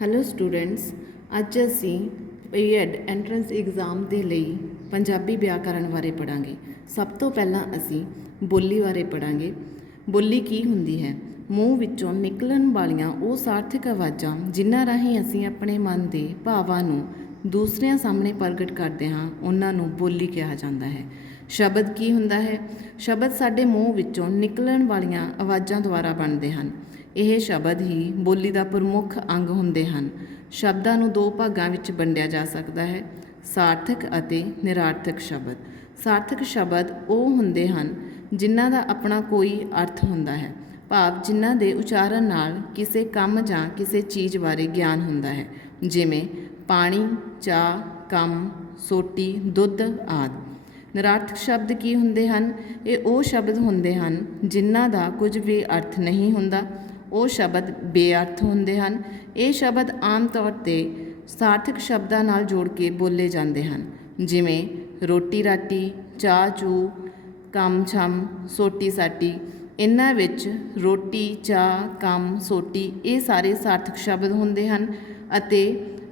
Hello students ਅੱਜ ਅਸੀਂ BEd entrance exam ਦੇ ਲਈ ਪੰਜਾਬੀ ਵਿਆਕਰਣ ਬਾਰੇ ਪੜਾਂਗੇ ਸਭ ਤੋਂ ਪਹਿਲਾਂ ਅਸੀਂ ਬੋਲੀ ਬਾਰੇ ਪੜਾਂਗੇ ਬੋਲੀ ਕੀ ਹੁੰਦੀ ਹੈ? ਮੂੰਹ ਵਿੱਚੋਂ ਨਿਕਲਣ ਵਾਲੀਆਂ ਉਹ ਸਾਰਥਕ ਆਵਾਜ਼ਾਂ ਜਿਨ੍ਹਾਂ ਰਾਹੀਂ ਅਸੀਂ ਆਪਣੇ ਮਨ ਦੇ ਭਾਵਾਂ ਨੂੰ ਦੂਸਰਿਆਂ ਸਾਹਮਣੇ ਪ੍ਰਗਟ ਕਰਦੇ ਹਾਂ, ਉਹਨਾਂ ਨੂੰ ਬੋਲੀ ਕਿਹਾ ਜਾਂਦਾ ਹੈ। ਸ਼ਬਦ ਕੀ ਹੁੰਦਾ ਹੈ? ਸ਼ਬਦ ਸਾਡੇ ਮੂੰਹ ਵਿੱਚੋਂ ਨਿਕਲਣ ਵਾਲੀਆਂ ਆਵਾਜ਼ਾਂ ਦੁਆਰਾ ਬਣਦੇ ਹਨ। ਇਹ ਸ਼ਬਦ ਹੀ ਬੋਲੀ ਦਾ ਪ੍ਰਮੁੱਖ ਅੰਗ ਹੁੰਦੇ ਹਨ। ਸ਼ਬਦਾਂ ਨੂੰ ਦੋ ਭਾਗਾਂ ਵਿੱਚ ਵੰਡਿਆ ਜਾ ਸਕਦਾ ਹੈ, ਸਾਰਥਕ ਅਤੇ ਨਿਰਾਰਥਕ ਸ਼ਬਦ। ਸਾਰਥਕ ਸ਼ਬਦ ਉਹ ਹੁੰਦੇ ਹਨ ਜਿਨ੍ਹਾਂ ਦਾ ਆਪਣਾ ਕੋਈ ਅਰਥ ਹੁੰਦਾ ਹੈ। ਭਾਵ ਜਿਨ੍ਹਾਂ ਦੇ ਉਚਾਰਨ ਨਾਲ ਕਿਸੇ ਕੰਮ ਜਾਂ ਕਿਸੇ ਚੀਜ਼ ਬਾਰੇ ਗਿਆਨ ਹੁੰਦਾ ਹੈ, ਜਿਵੇਂ ਪਾਣੀ, ਚਾਹ, ਕੰਮ, ਸੋਟੀ, ਦੁੱਧ ਆਦਿ। ਨਿਰਾਰਥਕ ਸ਼ਬਦ ਕੀ ਹੁੰਦੇ ਹਨ? ਇਹ ਉਹ ਸ਼ਬਦ ਹੁੰਦੇ ਹਨ ਜਿਨ੍ਹਾਂ ਦਾ ਕੁਝ ਵੀ ਅਰਥ ਨਹੀਂ ਹੁੰਦਾ ਉਹ ਸ਼ਬਦ ਬੇਅਰਥ ਹੁੰਦੇ ਹਨ। ਇਹ ਸ਼ਬਦ ਆਮ ਤੌਰ ਤੇ ਸਾਰਥਕ ਸ਼ਬਦਾਂ ਨਾਲ ਜੋੜ ਕੇ ਬੋਲੇ ਜਾਂਦੇ ਹਨ। ਜਿਵੇਂ ਰੋਟੀ ਰਾਟੀ, ਚਾਹ ਚੂ, ਕੰਮ ਛਮ, ਸੋਟੀ ਸਾਟੀ। ਇਹਨਾਂ ਵਿੱਚ ਰੋਟੀ, ਚਾਹ, ਕੰਮ, ਸੋਟੀ ਇਹ ਸਾਰੇ ਸਾਰਥਕ ਸ਼ਬਦ ਹੁੰਦੇ ਹਨ ਅਤੇ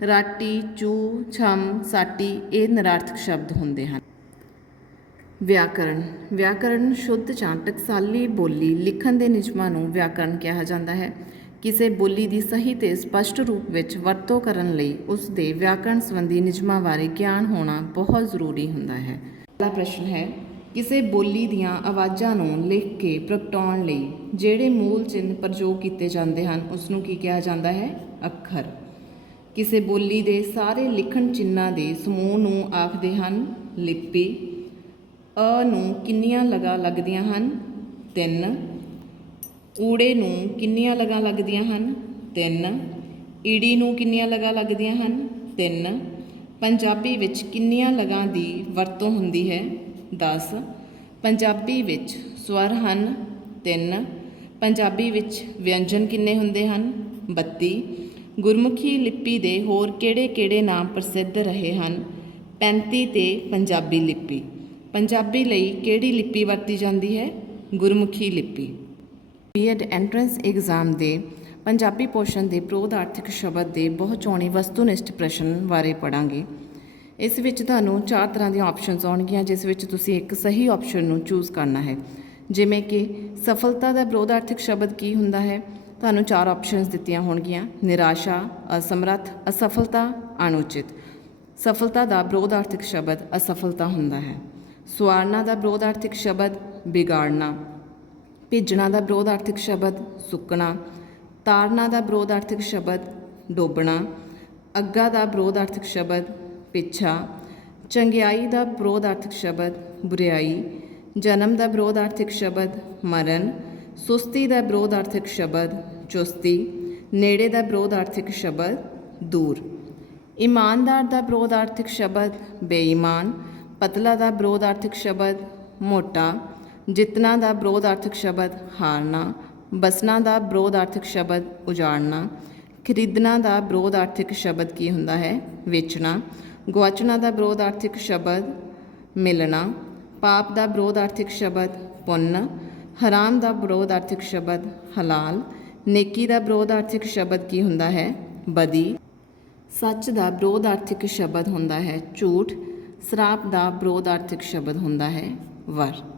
ਰਾਟੀ, ਚੂ, ਛਮ, ਸਾਟੀ ਇਹ ਨਿਰਾਰਥਕ ਸ਼ਬਦ ਹੁੰਦੇ ਹਨ। ਵਿਆਕਰਣ ਵਿਆਕਰਣ ਸ਼ੁੱਧ ਜਾਂ ਟਕਸਾਲੀ ਬੋਲੀ ਲਿਖਣ ਦੇ ਨਿਯਮਾਂ ਨੂੰ ਵਿਆਕਰਣ ਕਿਹਾ ਜਾਂਦਾ ਹੈ। ਕਿਸੇ ਬੋਲੀ ਦੀ ਸਹੀ ਤੇ ਸਪਸ਼ਟ ਰੂਪ ਵਿੱਚ ਵਰਤੋਂ ਕਰਨ ਲਈ ਉਸ ਦੇ ਵਿਆਕਰਣ ਸੰਬੰਧੀ ਨਿਯਮਾਂ ਬਾਰੇ ਗਿਆਨ ਹੋਣਾ ਬਹੁਤ ਜ਼ਰੂਰੀ ਹੁੰਦਾ ਹੈ। ਅਗਲਾ ਪ੍ਰਸ਼ਨ ਹੈ, ਕਿਸੇ ਬੋਲੀ ਦੀਆਂ ਆਵਾਜ਼ਾਂ ਨੂੰ ਲਿਖ ਕੇ ਪ੍ਰਗਟਾਉਣ ਲਈ ਜਿਹੜੇ ਮੂਲ ਚਿੰਨ੍ਹ ਪ੍ਰਯੋਗ ਕੀਤੇ ਜਾਂਦੇ ਹਨ, ਉਸ ਨੂੰ ਕੀ ਕਿਹਾ ਜਾਂਦਾ ਹੈ? ਅੱਖਰ। ਕਿਸੇ ਬੋਲੀ ਦੇ ਸਾਰੇ ਲਿਖਣ ਚਿੰਨ੍ਹਾਂ ਦੇ ਸਮੂਹ ਨੂੰ ਆਖਦੇ ਹਨ, ਲਿਪੀ। ਅ ਨੂੰ ਕਿੰਨੀਆਂ ਲਗਾ ਲੱਗਦੀਆਂ ਹਨ? ਤਿੰਨ। ਊੜੇ ਨੂੰ ਕਿੰਨੀਆਂ ਲਗਾ ਲੱਗਦੀਆਂ ਹਨ? ਤਿੰਨ। ਈੜੀ ਨੂੰ ਕਿੰਨੀਆਂ ਲਗਾ ਲੱਗਦੀਆਂ ਹਨ? ਤਿੰਨ। ਪੰਜਾਬੀ ਵਿੱਚ ਕਿੰਨੀਆਂ ਲਗਾਂ ਦੀ ਵਰਤੋਂ ਹੁੰਦੀ ਹੈ? 10 ਪੰਜਾਬੀ ਵਿੱਚ ਸਵਰ ਹਨ? ਤਿੰਨ। ਪੰਜਾਬੀ ਵਿੱਚ ਵਿਅੰਜਨ ਕਿੰਨੇ ਹੁੰਦੇ ਹਨ? 32 ਗੁਰਮੁਖੀ ਲਿਪੀ ਦੇ ਹੋਰ ਕਿਹੜੇ-ਕਿਹੜੇ ਨਾਮ ਪ੍ਰਸਿੱਧ ਰਹੇ ਹਨ? 35 ਤੇ ਪੰਜਾਬੀ ਲਿਪੀ। ਪੰਜਾਬੀ ਲਈ ਕਿਹੜੀ ਲਿਪੀ ਵਰਤੀ ਜਾਂਦੀ ਹੈ? ਗੁਰਮੁਖੀ ਲਿਪੀ। ਬੀਐਡ ਐਂਟਰੈਂਸ ਐਗਜ਼ਾਮ ਦੇ ਪੰਜਾਬੀ ਪੋਰਸ਼ਨ ਦੇ ਪ੍ਰੋਧਾਰਥਿਕ ਸ਼ਬਦ ਦੇ ਬਹੁਤ ਚੋਣੇ ਵਸਤੂਨਿਸ਼ਟ ਪ੍ਰਸ਼ਨ ਬਾਰੇ ਪੜਾਂਗੇ ਇਸ ਵਿੱਚ ਤੁਹਾਨੂੰ ਚਾਰ ਤਰ੍ਹਾਂ ਦੀਆਂ ਆਪਸ਼ਨਸ ਆਉਣਗੀਆਂ, ਜਿਸ ਵਿੱਚ ਤੁਸੀਂ ਇੱਕ ਸਹੀ ਆਪਸ਼ਨ ਨੂੰ ਚੂਜ਼ ਕਰਨਾ ਹੈ। ਜਿਵੇਂ ਕਿ ਸਫਲਤਾ ਦਾ ਪ੍ਰੋਧਾਰਥਿਕ ਸ਼ਬਦ ਕੀ ਹੁੰਦਾ ਹੈ? ਤੁਹਾਨੂੰ ਚਾਰ ਆਪਸ਼ਨਸ ਦਿੱਤੀਆਂ ਹੋਣਗੀਆਂ, ਨਿਰਾਸ਼ਾ, ਅਸਮਰੱਥ, ਅਸਫਲਤਾ, ਅਣਉਚਿਤ। ਸਫਲਤਾ ਦਾ ਵਿਰੋਧਾਰਥਿਕ ਸ਼ਬਦ ਅਸਫਲਤਾ ਹੁੰਦਾ ਹੈ। ਸਵਾਰਨਾ ਦਾ ਵਿਰੋਧਾਰਥਿਕ ਸ਼ਬਦ ਵਿਗਾੜਨਾ ਭੇਜਣਾ ਦਾ ਵਿਰੋਧਾਰਥਿਕ ਸ਼ਬਦ ਸੁੱਕਣਾ, ਤਾਰਨਾ ਦਾ ਵਿਰੋਧਾਰਥਿਕ ਸ਼ਬਦ ਡੋਬਣਾ, ਅੱਗਾ ਦਾ ਵਿਰੋਧਾਰਥਿਕ ਸ਼ਬਦ ਪਿੱਛਾ, ਚੰਗਿਆਈ ਦਾ ਵਿਰੋਧਾਰਥਿਕ ਸ਼ਬਦ ਬੁਰਿਆਈ, ਜਨਮ ਦਾ ਵਿਰੋਧਾਰਥਿਕ ਸ਼ਬਦ ਮਰਨ, ਸੁਸਤੀ ਦਾ ਵਿਰੋਧਾਰਥਿਕ ਸ਼ਬਦ ਚੁਸਤੀ, ਨੇੜੇ ਦਾ ਵਿਰੋਧਾਰਥਿਕ ਸ਼ਬਦ ਦੂਰ, ਇਮਾਨਦਾਰ ਦਾ ਵਿਰੋਧਾਰਥਿਕ ਸ਼ਬਦ ਬੇਈਮਾਨ ਪਤਲਾ ਦਾ ਵਿਰੋਧਾਰਥਿਕ ਸ਼ਬਦ, ਮੋਟਾ, ਜਿਤਨਾ ਦਾ ਵਿਰੋਧਾਰਥਕ ਸ਼ਬਦ, ਹਾਰਨਾ ਬਸਣਾ ਦਾ ਵਿਰੋਧਾਰਥਕ ਸ਼ਬਦ, ਉਜਾੜਨਾ, ਖਰੀਦਣਾ ਦਾ ਵਿਰੋਧਾਰਥਕ ਸ਼ਬਦ ਕੀ ਹੁੰਦਾ ਹੈ? ਵੇਚਣਾ ਗਵਾਚਣਾ ਦਾ ਵਿਰੋਧਾਰਥਕ ਸ਼ਬਦ, ਮਿਲਣਾ, ਪਾਪ ਦਾ ਵਿਰੋਧਾਰਥਕ ਸ਼ਬਦ, ਪੁੰਨ, ਹਰਾਮ ਦਾ ਵਿਰੋਧਾਰਥਕ ਸ਼ਬਦ, ਹਲਾਲ, ਨੇਕੀ ਦਾ ਵਿਰੋਧਾਰਥਕ ਸ਼ਬਦ ਕੀ ਹੁੰਦਾ ਹੈ? ਬਦੀ। ਸੱਚ ਦਾ ਵਿਰੋਧਾਰਥਕ ਸ਼ਬਦ ਹੁੰਦਾ ਹੈ ਝੂਠ ਸਰਾਪ ਦਾ ਵਿਰੋਧਾਰਥਕ ਸ਼ਬਦ ਹੁੰਦਾ ਹੈ ਵਰ।